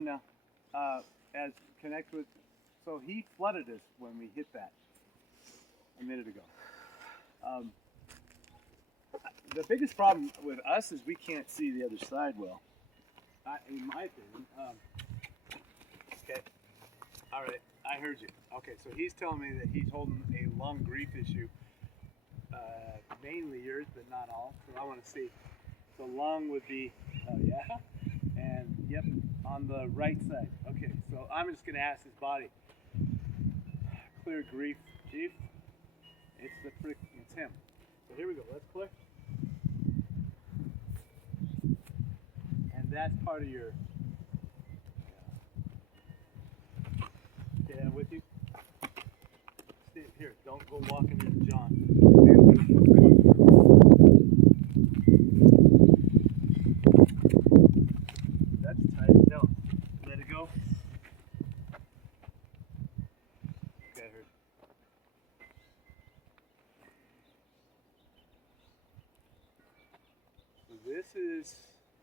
Now, as connect with, so he flooded us when we hit that a minute ago. The biggest problem with us is we can't see the other side well, in my opinion. Okay, all right, I heard you. Okay, so he's telling me that he's holding a lung grief issue, mainly yours, but not all. So I want to see. So lung would be, yeah, and yep, on the right side. Okay, so I'm just gonna ask his body. Clear grief, chief. It's him. So here we go. Let's clear. And that's part of your. Okay, I'm with you. Stay here. Don't go walking into John. That's tight as hell. Let it go. Okay, I heard. So this is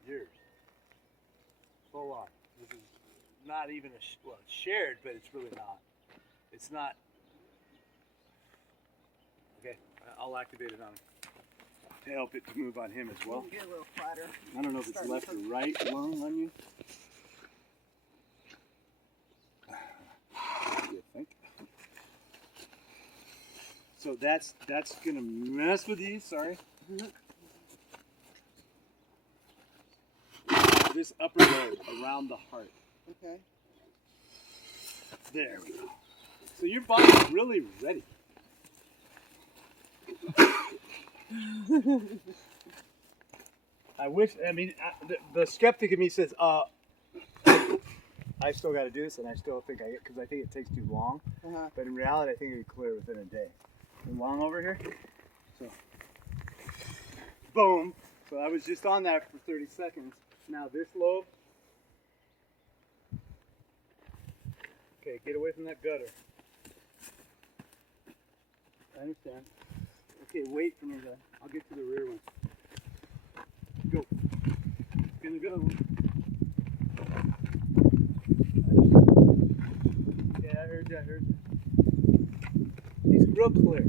yours. Full on. This is not even well, it's shared, but it's really not. It's not. Okay, I'll activate it on him to help it to move on him as well. Get a little flatter. I don't know if it's left or right lung on you. What do you think? So that's gonna mess with you. Sorry. This upper lobe around the heart. Okay. There we go. So your body's really ready. The skeptic in me says, I still got to do this, and I still think because I think it takes too long. But in reality, I think it would clear within a day. And long over here. So, boom. So I was just on that for 30 seconds. Now this lobe. Okay, get away from that gutter. I understand. Okay, wait for me to. I'll get to the rear one. Go. Gonna go. Yeah, I heard you. He's real clear.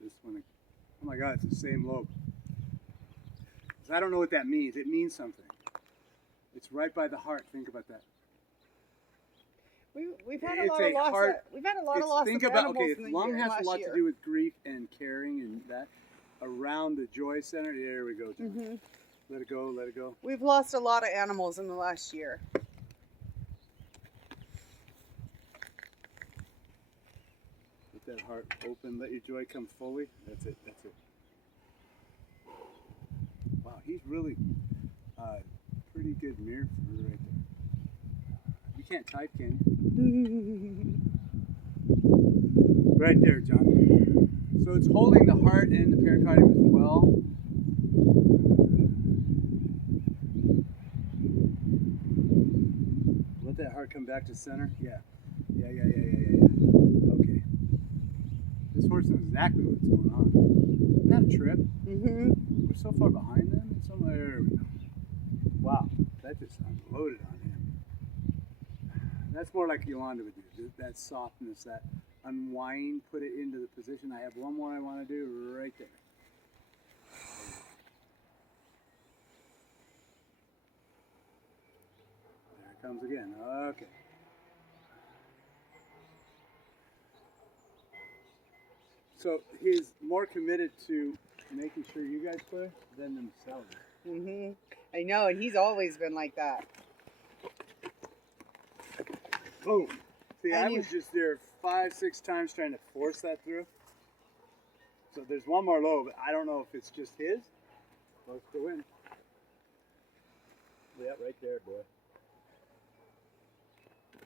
This one. Oh my God, it's the same lobe. I don't know what that means. It means something. It's right by the heart. Think about that. We've had a lot of loss. We've had a lot of loss. Think of about animals okay. in Lung has a lot year. to do with grief and caring and that. Around the joy center. There we go. Mm-hmm. Let it go. Let it go. We've lost a lot of animals in the last year. Let that heart open. Let your joy come fully. That's it. That's it. Wow, he's really pretty good mirror for right there. You can't type, can you? Right there, John. So it's holding the heart and the pericardium as well. Let that heart come back to center. Yeah. Okay. This horse knows exactly what's going on. Isn't that a trip? Mm-hmm. We're so far behind them. There we go. Wow, that just unloaded on him. That's more like Yolanda would do. That softness, that unwind, put it into the position. I have one more I want to do right there. There it comes again. Okay. So he's more committed to making sure you guys clear than themselves. Mm-hmm. I know, and he's always been like that. Boom. See, I was just there 5-6 times trying to force that through. So there's one more lobe. I don't know if it's just his. Let's go in. Yeah, right there, boy.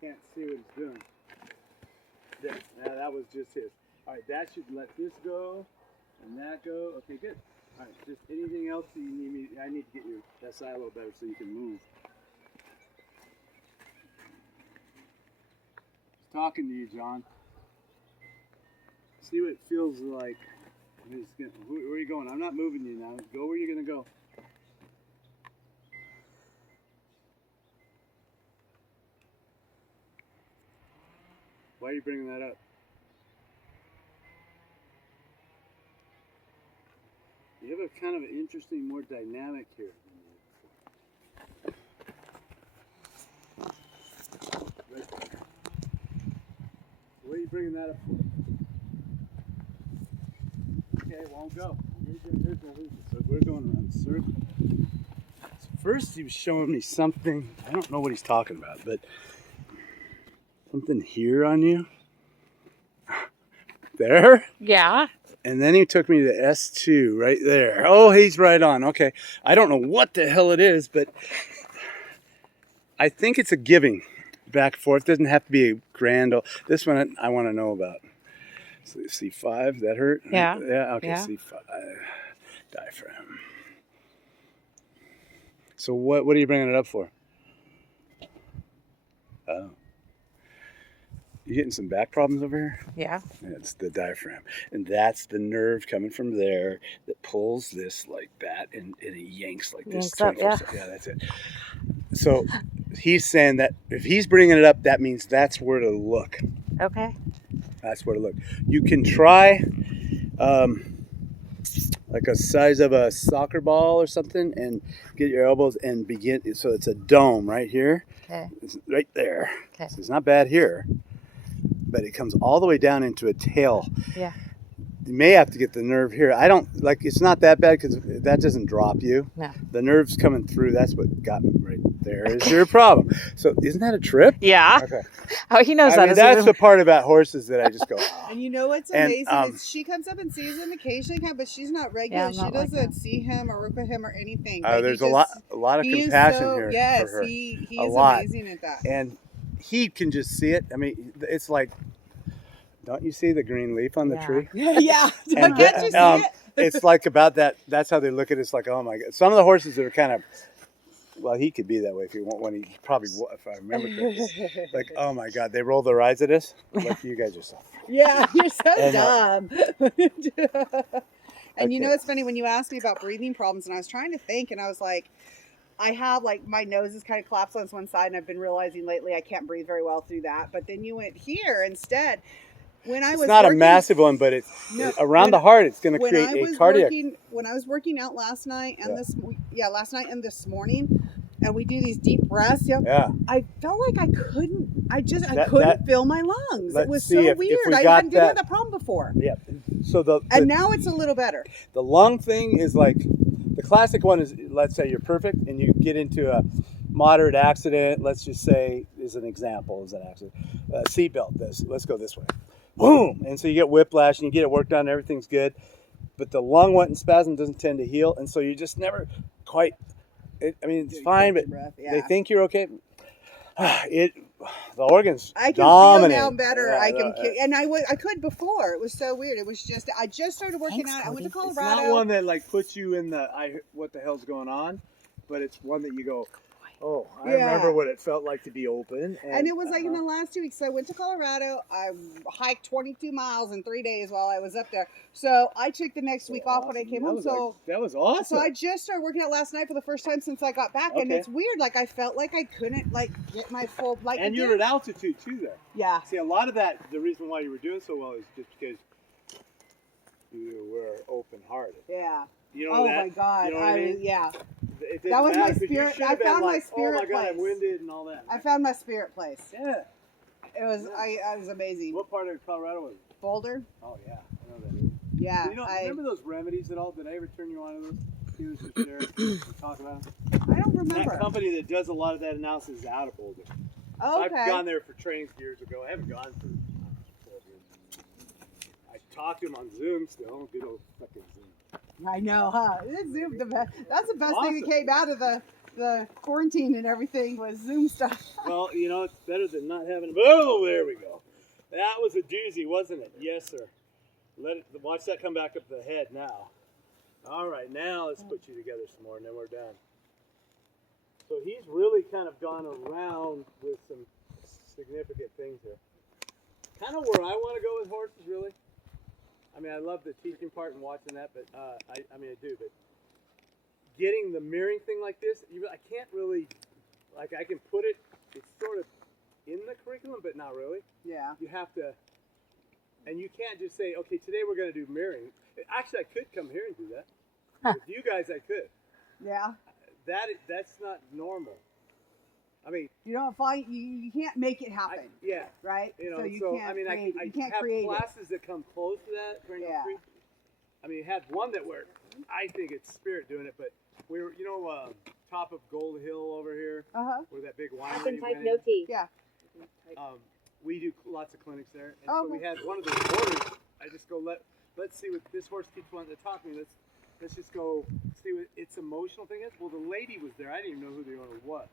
Can't see what he's doing. There. Now that was just his. All right, that should let this go and that go. Okay, good. All right, just anything else you need me? I need to get your SI a little better so you can move. He's talking to you, John. See what it feels like Where are you going? I'm not moving you now. Go where you're going to go. Why are you bringing that up? You have a kind of an interesting, more dynamic here. Right there. What are you bringing that up for? Okay, it won't go. So we're going around the circle. So first he was showing me something. I don't know what he's talking about, but something here on you. There? Yeah. And then he took me to S2 right there. Oh, he's right on. Okay. I don't know what the hell it is, but I think it's a giving back and forth. It doesn't have to be a grand. This one I want to know about. So C5, that hurt? Yeah. Yeah, okay, Yeah. C5. Diaphragm. So what are you bringing it up for? Oh. You getting some back problems over here? Yeah. It's the diaphragm. And that's the nerve coming from there that pulls this like that and it yanks like this. Yanks up, yeah. Yeah, that's it. So he's saying that if he's bringing it up, that means that's where to look. Okay. That's where to look. You can try like a size of a soccer ball or something and get your elbows and begin. So it's a dome right here. Okay. It's right there. Okay. So it's not bad here, but it comes all the way down into a tail. Yeah. You may have to get the nerve here. I don't like. It's not that bad because that doesn't drop you. No. The nerve's coming through. That's what got me right there. Is your problem? So isn't that a trip? Yeah. Okay. Oh, he knows I that. mean, that's the part about horses that I just go. Oh. And you know what's And, amazing is she comes up and sees him occasionally, but she's not regular. Yeah, she not like doesn't that. see him or work with him or anything. There's a lot of he is compassion so, here yes, for her. he A is lot. amazing at that. And he can just see it. I mean, it's like, don't you see the green leaf on the Yeah. tree? Yeah. And Can't you see it? it's like about that. That's how they look at it. It's like, oh my God. Some of the horses that are kind of, well, he could be that way if he want. When he probably, if I remember correctly, like, oh my God, they roll their eyes at us. Like you guys are so. Yeah, you're so And, dumb. And you Okay. know, it's funny when you asked me about breathing problems, and I was trying to think, and I was like, I have like my nose is kind of collapsed on one side, and I've been realizing lately I can't breathe very well through that. But then you went here instead. When I was It's not working, a massive one, but it's around the heart. It's going to create a cardiac. When I was working out last night and Yeah. last night and this morning, and we do these deep breaths. Yeah. I felt like I couldn't. I couldn't fill my lungs. It was so weird. we I got didn't have that problem before. Yeah. So And now it's a little better. the lung thing is like the classic one is, let's say you're perfect and you get into a moderate accident. Let's just say is an example is an accident. Seatbelt. Let's go this way. Boom! And so you get whiplash and you get it worked on. Everything's good, but the lung went in spasm doesn't tend to heal, and so you just never quite. I mean, it's fine, but they think you're okay. The organs I can dominate. feel now better. Yeah, And I could before. It was so weird. It was just I just started working out. I went to It's Colorado. not one that like puts you in the what the hell's going on, but it's one that you go, oh, I remember what it felt like to be open. And it was like in the last 2 weeks. So I went to Colorado. I hiked 22 miles in 3 days while I was up there. So I took the next week off when I came home. That was awesome. So I just started working out last night for the first time since I got back, and it's weird. Like I felt like I couldn't like get my full like. And you're at altitude too, there. Yeah. See, a lot of that, the reason why you were doing so well is just because you were open-hearted. Yeah. You know Oh that? my God. You know what I mean? Yeah. It didn't That was my matter, 'cause you spirit- should I have been found my like, spirit oh my God, I'm place. winded and all that. I found my spirit place. Yeah. It was I was amazing. What part of Colorado was it? Boulder. Oh yeah, I know that is. Yeah. You know, remember those remedies at all? Did I ever turn you on to those? He was just there and talk about them. I don't remember. That company that does a lot of that analysis is out of Boulder. Oh, okay. I've gone there for trainings years ago. I haven't gone for 12 years. I talked to him on Zoom still. Good old fucking Zoom. I know, huh? It's Zoom, that's the best thing that Awesome. came out of the quarantine and everything was Zoom stuff. Well, you know, it's better than not having a... Oh, there we go. That was a doozy, wasn't it? Yes, sir. Watch that come back up the head now. All right, now let's put you together some more, and then we're done. So he's really kind of gone around with some significant things here. Kind of where I want to go with horses, really. I mean, I love the teaching part and watching that, but I mean, I do. But getting the mirroring thing like this, I can't really, like, I can put it. It's sort of in the curriculum, but not really. Yeah. You have to, and you can't just say, okay, today we're going to do mirroring. Actually, I could come here and do that. With you guys, I could. Yeah. That's not normal. I mean, you don't find you can't make it happen. Yeah. Right. You know, so you can't. I mean, create, I you can't have create classes that come close to that during Yeah. the I mean, you had one that where I think it's Spirit doing it, but we were, top of Gold Hill over here, where that big winery went in. Yeah. We do lots of clinics there, and Oh, so we okay. had one of the orders. I just go let's see what this horse keeps wanting to talk to me. Let's just go see what its emotional thing is. Well, the lady was there. I didn't even know who the owner was,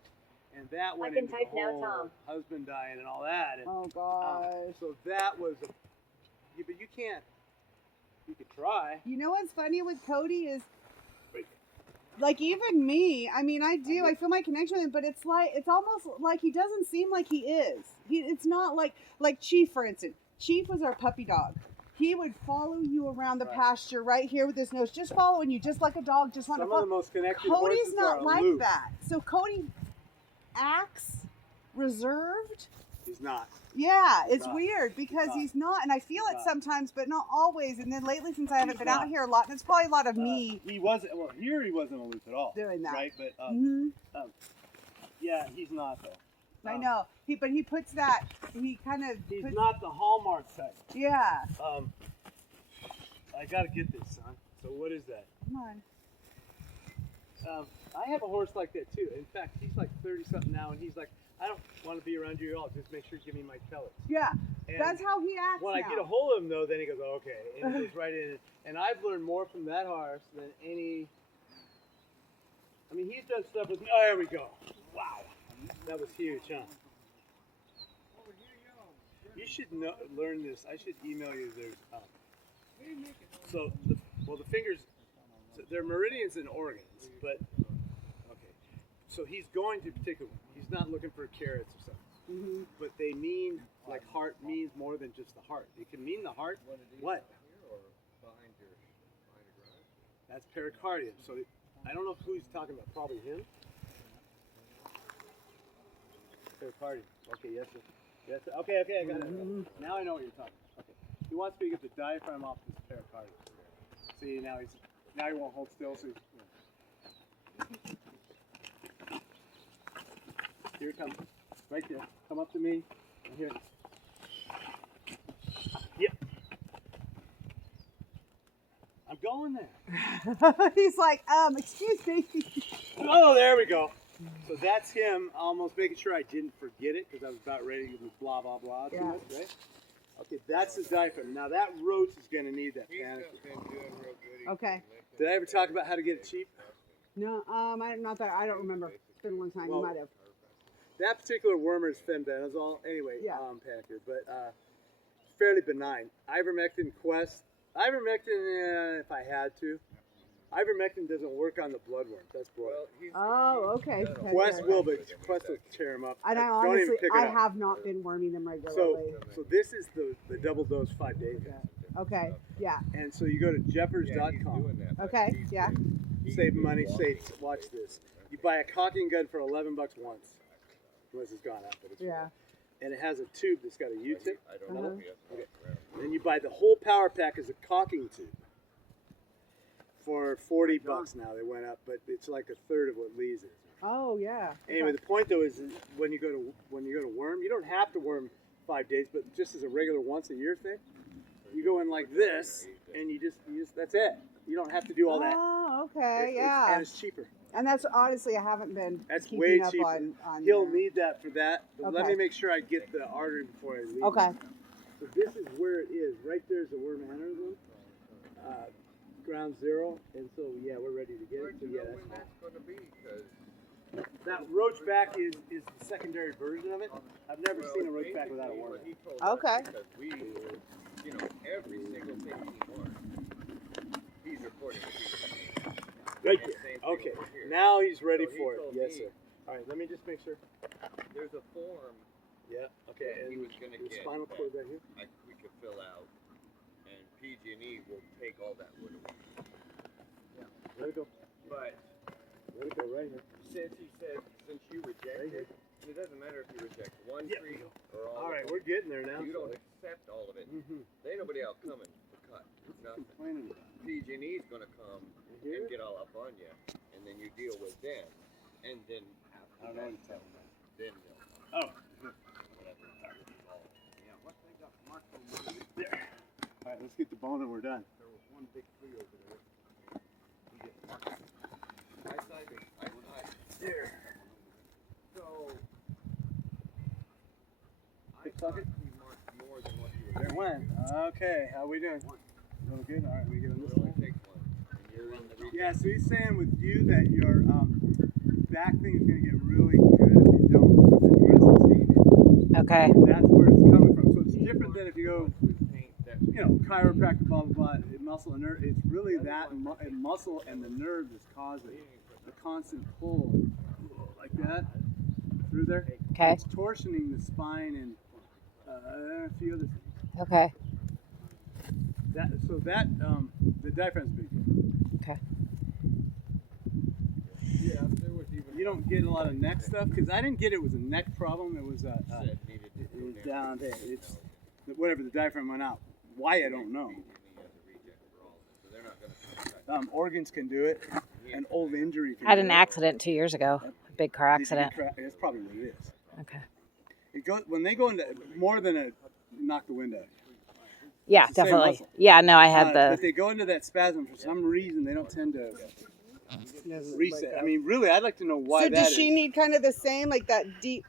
and that went into the whole husband dying and all that. And, Oh gosh. so that was, but you can't. You could try. You know what's funny with Cody is, like, even me. I mean, I feel my connection with him, but it's almost like he doesn't seem like he is. It's not like Chief, for instance. Chief was our puppy dog. He would follow you around the pasture right here with his nose, just following you, just like a dog, just want to follow. Some of the most connected Cody's horses not are like aloof. that. So Cody acts reserved. He's not. Yeah, it's not. weird because He's not. he's not, and I feel it not. sometimes, but not always. And then lately, since I haven't He's been not. out here a lot, and it's probably a lot of me He wasn't. Well, here he wasn't aloof at all. doing that. Right, but yeah, he's not though. I know. But he puts that. He kind of. He's not the hallmark type. Yeah. I gotta get this, son. So what is that? Come on. I have a horse like that too. In fact, he's like 30 something now, and he's like, I don't want to be around you at all. Just make sure you give me my pellets. Yeah. And That's how he acts. when I get a hold of him, though, then he goes, oh, okay, and he goes right in. And I've learned more from that horse than any. I mean, he's done stuff with me. Oh, there we go. Wow, that was huge, huh? You should learn this. I should email you. There's the fingers. So they're meridians and organs, but okay. So he's going to particular. He's not looking for carrots or something, but they mean like heart means more than just the heart. It can mean the heart. What? That's pericardium. So I don't know who he's talking about. Probably him. Pericardium. Okay. Yes. Sir. Yes. Sir. Okay. I got it. Now I know what you're talking about. Okay. He wants me to get the diaphragm off this pericardium. See, now he won't hold still. So here it comes, right there. Come up to me. And here. Yep. I'm going there. He's like, excuse me. Oh, there we go. So that's him almost making sure I didn't forget it because I was about ready to blah blah blah too much, right? Okay, that's the diaphragm. Now that roach is going to need that panic. Okay. Did I ever talk about how to get it cheap? No, not that I don't remember. It's been a long time. Well, You might have. That particular wormer is fenbendazole. Anyway, Yeah. panicker, but fairly benign. Ivermectin, Quest. Ivermectin, if I had to. Ivermectin doesn't work on the bloodworms. That's broiled. Oh, okay. Quest will, but Quest will tear them up. And I Don't even honestly, pick it I up. have not been worming them regularly. So this is the double dose 5 days. Okay. Yeah. And so you go to jeffers.com. Okay. Yeah. Save money. Watch this. You buy a cocking gun for $11 once. Unless it's gone up, but it's Yeah. and it has a tube that's got a U-tip. Uh-huh. Okay. Then you buy the whole power pack as a cocking tube for $40 now. They went up, but it's like a third of what Lee's is. Oh yeah. Anyway, the point though is when you go to worm, you don't have to worm 5 days, but just as a regular once a year thing, you go in like this, and you just that's it. You don't have to do all that. Oh, okay. Yeah. And it's cheaper. And that's honestly, I haven't been That's keeping way up cheaper. on He'll there. need that for that. But let Okay. me make sure I get the artery before I leave. Okay. So this is where it is. Right there's the worm aneurysm. Ground zero. And so yeah, we're ready to get it. So yeah, that roach back is the secondary version of it. I've never seen a roach back without a worm. Okay. Because we, every single thing he wants, he's reporting to people. Right And there. same thing Okay. over here. Now he's ready So he for it. told Yes, me- sir. All right. Let me just make sure. There's a form Yeah. Okay. that he And was going to the get spinal that cord right here. we could fill out and PG&E will take all that wood away. Let it go. But Let it go right here. since you rejected, it doesn't matter if you reject one Yeah. tree or all. All right, of we're getting there now. them. You don't accept all of it. Mm-hmm. There ain't nobody else coming to cut. Nothing. Complaining about PG&E's gonna come it. and get all up on you, and then you deal with them, and then I don't know what you're talking about. then Oh. whatever. Yeah, what they got marked on one of these, There. All right, let's get the bone and we're done. there was one big tree over there. We get marked. I signed it. I signed. There. So I Good thought bucket? he marked more than what you were. There went. Okay, how we doing? A little good? All right, we get on It this only one. takes one, and you're in the reject. Yeah, so he's saying with you that your back thing is going to get really good if you don't address it. Okay. That's where it's coming from. So it's different than if you go, With paint that chiropractic, blah, blah, blah, muscle and nerve. It's really that muscle and the nerve that's causing the constant pull like that through there. Okay. It's torsioning the spine and a few other things. Okay. The diaphragm's big. Okay. yeah, there was even You don't get a lot of neck stuff because I didn't get it was a neck problem. It was said needed to it go was down. down there. It's whatever the diaphragm went out. Why I don't know. PG&E has a reject for all of it, so they're not gonna cut. Organs can do it. An old injury can I had do an it. accident 2 years ago. A big car Did you get accident. That's probably what it is. Okay. It goes when they go into more than a knock the wind out. Yeah, It's the same definitely. muscle. Yeah, no, I had But the. they go into that spasm for some reason. They don't tend to reset. I mean, really, I'd like to know why So that does is. she need kind of the same, like that deep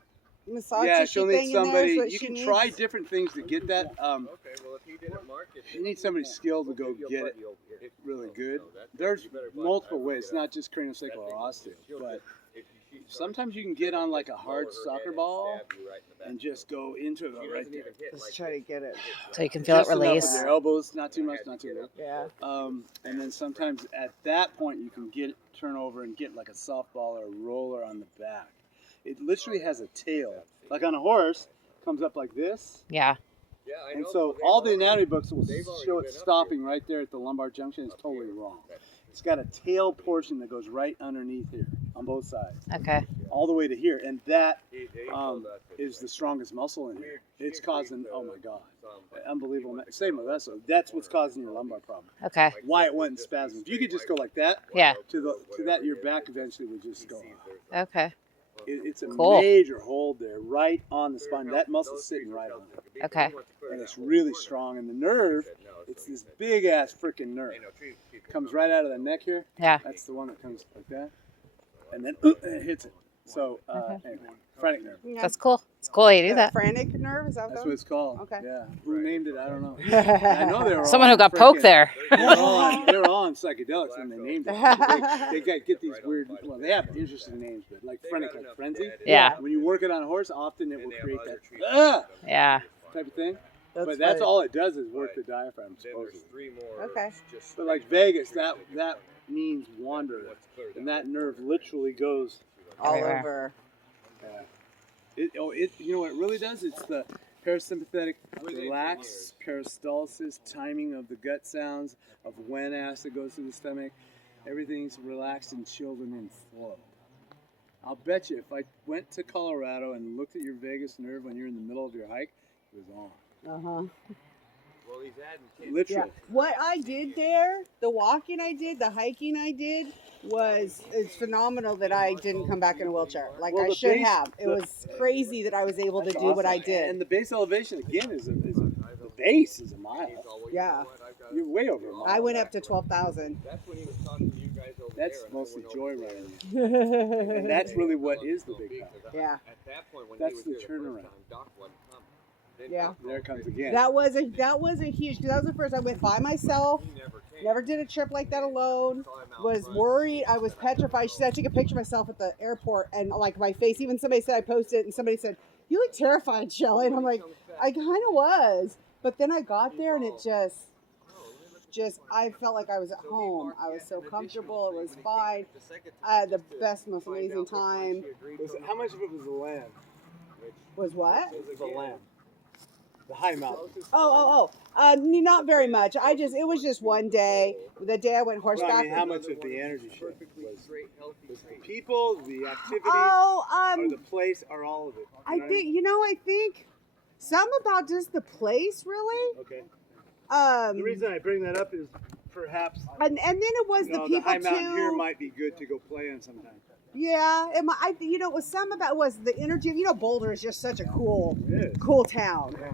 massage Yeah, tissue she'll thing need in there? somebody. is what You she can needs? try different things to get that. Okay, well if he didn't mark it, You need somebody skilled to go get it really good. There's multiple ways. It's not just craniosacral or osteo, but sometimes you can get on like a hard soccer ball and just go into it right there. Just try to get it. So you can feel it Just enough with release. your elbows, not too much, not too little. Yeah. And then sometimes at that point you can get it, turn over and get like a softball or a roller on the back. It literally has a tail, like on a horse, comes up like this. Yeah. Yeah, I And know, so but they've all the already- anatomy books will they've already show it been up stopping here. right there at the lumbar junction. It's Up totally here. wrong. It's got a tail portion that goes right underneath here on both sides, Okay. all the way to here, and that He um, told us it's is the strongest muscle in here. It's causing, oh my god, some- unbelievable. Same with us. So that's what's causing your lumbar problem. Okay. Why it went in spasm. If you could just go like that Yeah. to that, your back eventually would just go. Okay. It's a Cool. major hold there, right on the spine. That muscle's sitting right on it. Okay. And it's really strong. And the nerve, it's this big ass freaking nerve. Comes right out of the neck here. Yeah. That's the one that comes like that. And then it hits it. So, anyway, phrenic nerve. Yeah. That's cool. It's cool you do that. Frantic nerve, is that That's what what it's called. Okay. Yeah. Who named it? I don't know. I know they were Someone all who got poked freaking- there. They were all on psychedelics when they named it. They get these weird, well, they have interesting names, but like phrenic, like frenzy. Yeah. When you work it on a horse, often it will create that Yeah. type of thing. That's But that's funny. all it does is work the diaphragm, Then there's supposedly. 3 more. Okay. just- But like Vegas, that means wanderer, and that nerve literally goes. all Everywhere. over. You know what it really does? It's the parasympathetic relax, peristalsis, timing of the gut sounds, of when acid goes through the stomach. Everything's relaxed and chilled and in flow. I'll bet you if I went to Colorado and looked at your vagus nerve when you're in the middle of your hike, it was on. Uh-huh. Well, he's adding kids. Literally. Yeah. What I did there, the walking I did, the hiking I did, it's phenomenal that I didn't come back in a wheelchair. Like Well, I the should base- have. It was crazy that I was able to That's do what I awesome. did. And the base elevation again the base is a mile. Yeah. You're way over a mile. I went up to 12,000. That's when he was talking to you guys over That's there. and mostly I went joy over there. riding. And that's really what is the big power. Yeah. At that point, when That's he was the here the first turnaround. time, Doc wasn't coming. Then Yeah. Doc There it comes again. That was a huge, because that was the first I went by myself. He never came. Never did a trip like that alone. Saw him out Was front. worried. I was petrified. She said I took a picture of myself at the airport and like my face. Even somebody said I posted it, and somebody said, "You look terrified, Shelley." And I'm like, I kind of was. But then I got there and it just I felt like I was at home. I was so comfortable. It was fine. I had the best, most amazing time. How much of it was the lamb? Was what? It was the lamb. The high mountain. Not very much. It was just one day. The day I went Well, horseback. I mean, how much of the energy shift was the people, the activities, or the place, or all of it? I think some about just the place, really. Okay. The reason I bring that up is perhaps. And then it was the people the high mountain too. here might be good to go play on sometime. Yeah, it was some about the energy. Boulder is just such a cool town. Yeah.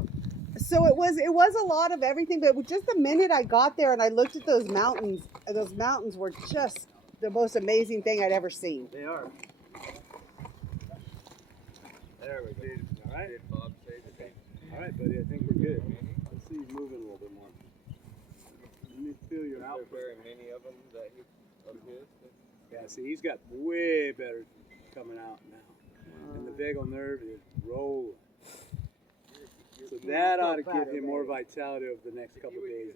So it was a lot of everything. But just the minute I got there and I looked at those mountains were just the most amazing thing I'd ever seen. They are. There we go. All right. Bob say today? All right, buddy. I think we're good. Let's see you moving a little bit more. Let me feel your Are there output. very many of them that he of his? Yeah, see, he's got way better coming out now. And the vagal nerve is rolling. So that ought to give him more vitality over the next couple of days.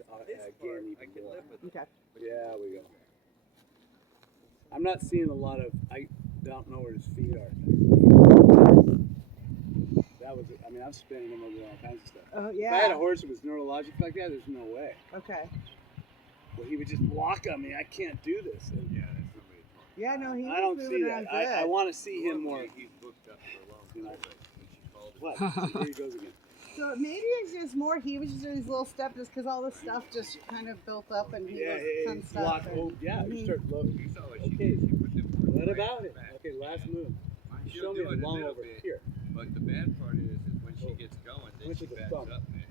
Again, even more. Okay. Yeah, we go. I'm not seeing a lot of. I don't know where his feet are. That was. I mean, I'm spinning him over all kinds of stuff. Oh If I had a yeah. horse that was neurologic like that, there's no way. Okay. Well, he would just block on me. I can't do this. And Yeah, that's somebody talking. Yeah, no, he I don't was see moving that. around I good. want to see him more. He's booked up for a long You know. time. When she called him. What? See, here he goes again. So maybe it's just more. He was just doing these little steps just because all this stuff just kind of built up and he Yeah, was some it's stuff. block. and- Oh, yeah, you start low. You saw what she Okay. did. She put them boards What right about it? back. Okay, last move. She'll Show me do it a long little over bit, here. But the bad part is when she gets going, then Which she is the backs thumb? up, man.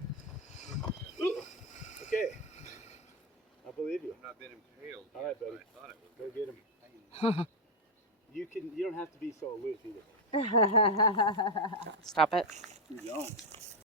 Okay. I believe you. I've not been impaled. All right, yet, buddy. but I thought it was. Go get him. You don't have to be so aloof either. Stop it. You don't.